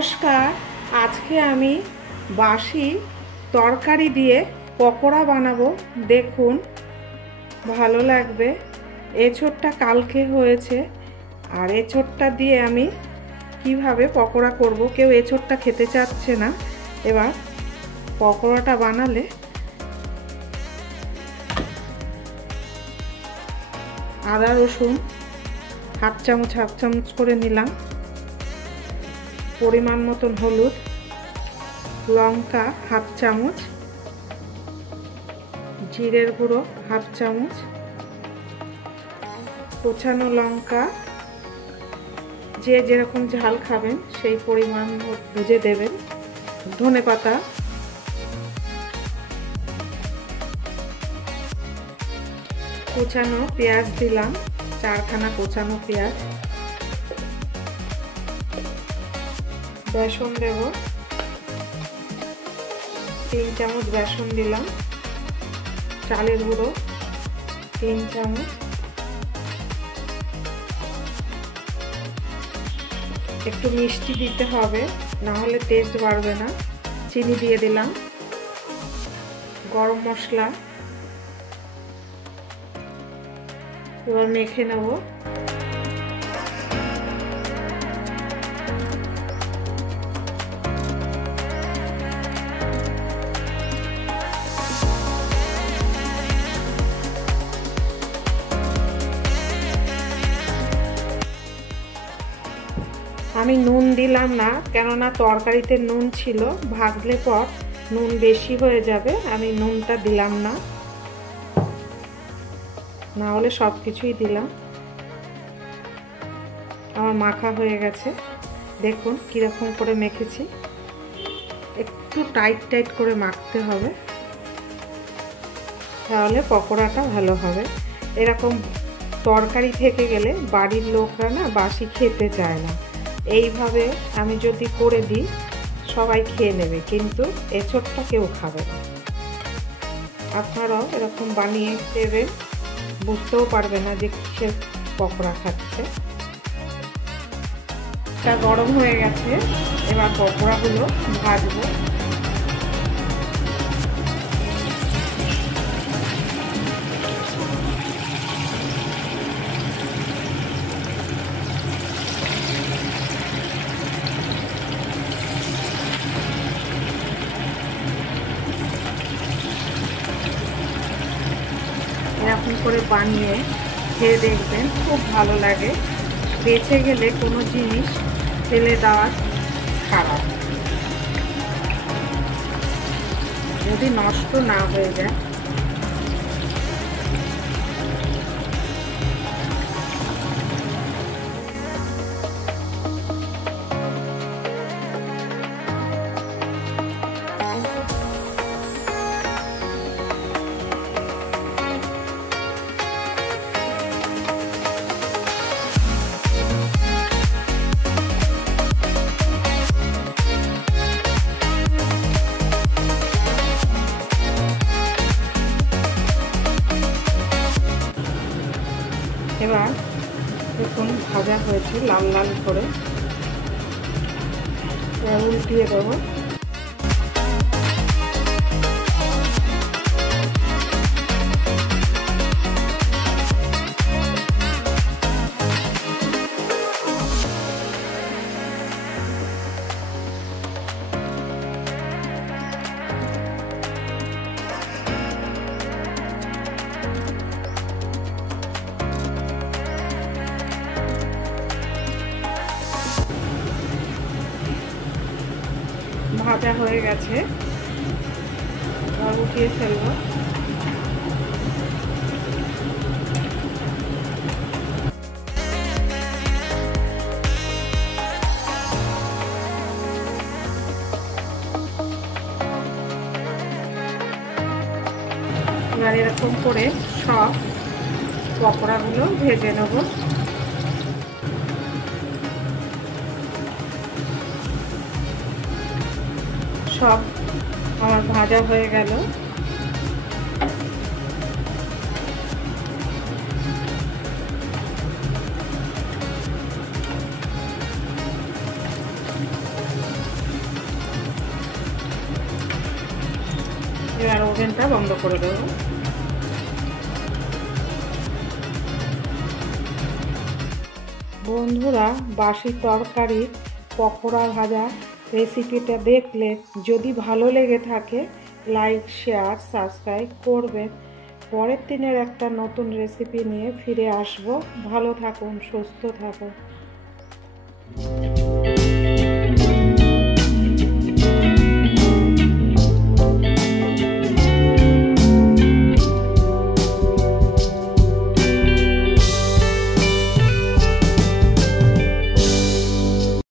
নমস্কার। আজকে আমি বাসি তরকারি দিয়ে পকোড়া বানাবো। দেখুন, ভালো লাগবে। এঁচোড়টা কালকে হয়েছে, আর এঁচোড়টা দিয়ে আমি কিভাবে পকোড়া করব। কেউ এঁচোড়টা খেতে চাচ্ছে না। এবার পকোড়াটা বানালে আদা রসুন হাফ চামচ করে নিলাম, পরিমাণ মতন হলুদ, লঙ্কা হাফ চামচ, জিরের গুঁড়ো হাফ চামচ, কোচানো লঙ্কা, যে যেরকম ঝাল খাবেন সেই পরিমাণ বুঝে দেবেন, ধনেপাতা, কোচানো পেঁয়াজ দিলাম, 4খানা কোচানো পেঁয়াজ, বেসন দেব, 3 চামচ বেসন দিলাম, চালের গুঁড়ো 3 চামচ, একটু মিষ্টি দিতে হবে, না হলে টেস্ট বাড়বে না। চিনি দিয়ে দিলাম, গরম মশলা। এবার মেখে নেব। আমি নুন দিলাম না, কেননা তরকারিতে নুন ছিল, ভাজলে পর নুন বেশি হয়ে যাবে। আমি নুনটা দিলাম না, না হলে সব কিছুই দিলাম। আমার মাখা হয়ে গেছে, দেখুন কীরকম করে মেখেছি। একটু টাইট করে মাখতে হবে, তাহলে পকোড়াটা ভালো হবে। এরকম তরকারি থেকে গেলে বাড়ির লোকরা না বাসি খেতে চায় না। এইভাবে আমি যদি করে দিই সবাই খেয়ে নেবে, কিন্তু এঁচোড়টা কেউ খাবে না। আপনারাও এরকম বানিয়ে দেবেন, বুঝতেও পারবে না যে কিসের পকোড়া খাচ্ছে। তা গরম হয়ে গেছে, এবার পকোড়াগুলো ভাজবো। এরকম করে বানিয়ে খেয়ে দেখবেন, খুব ভালো লাগে। বেঁচে গেলে কোনো জিনিস ফেলে দেওয়া খারাপ, যদি নষ্ট না হয়ে যায়। এবার দেখুন ভাজা হয়েছে লাল লাল করে, উল্টিয়ে দেবো। ভাজা হয়ে গেছে, উঠিয়ে ফেলব। এবার এরকম করে সব পকোড়াগুলো ভেজে নেব। সব আমার ভাজা হয়ে গেল। ফ্যানটা বন্ধ করে দেবো। বন্ধুরা, বাসি তরকারি পকোড়া ভাজা রেসিপিটা দেখলে যদি ভালো লেগে থাকে লাইক, শেয়ার, সাবস্ক্রাইব করবেন। পরের দিনের একটা নতুন রেসিপি নিয়ে ফিরে আসব। ভালো থাকুন, সুস্থ থাকুন।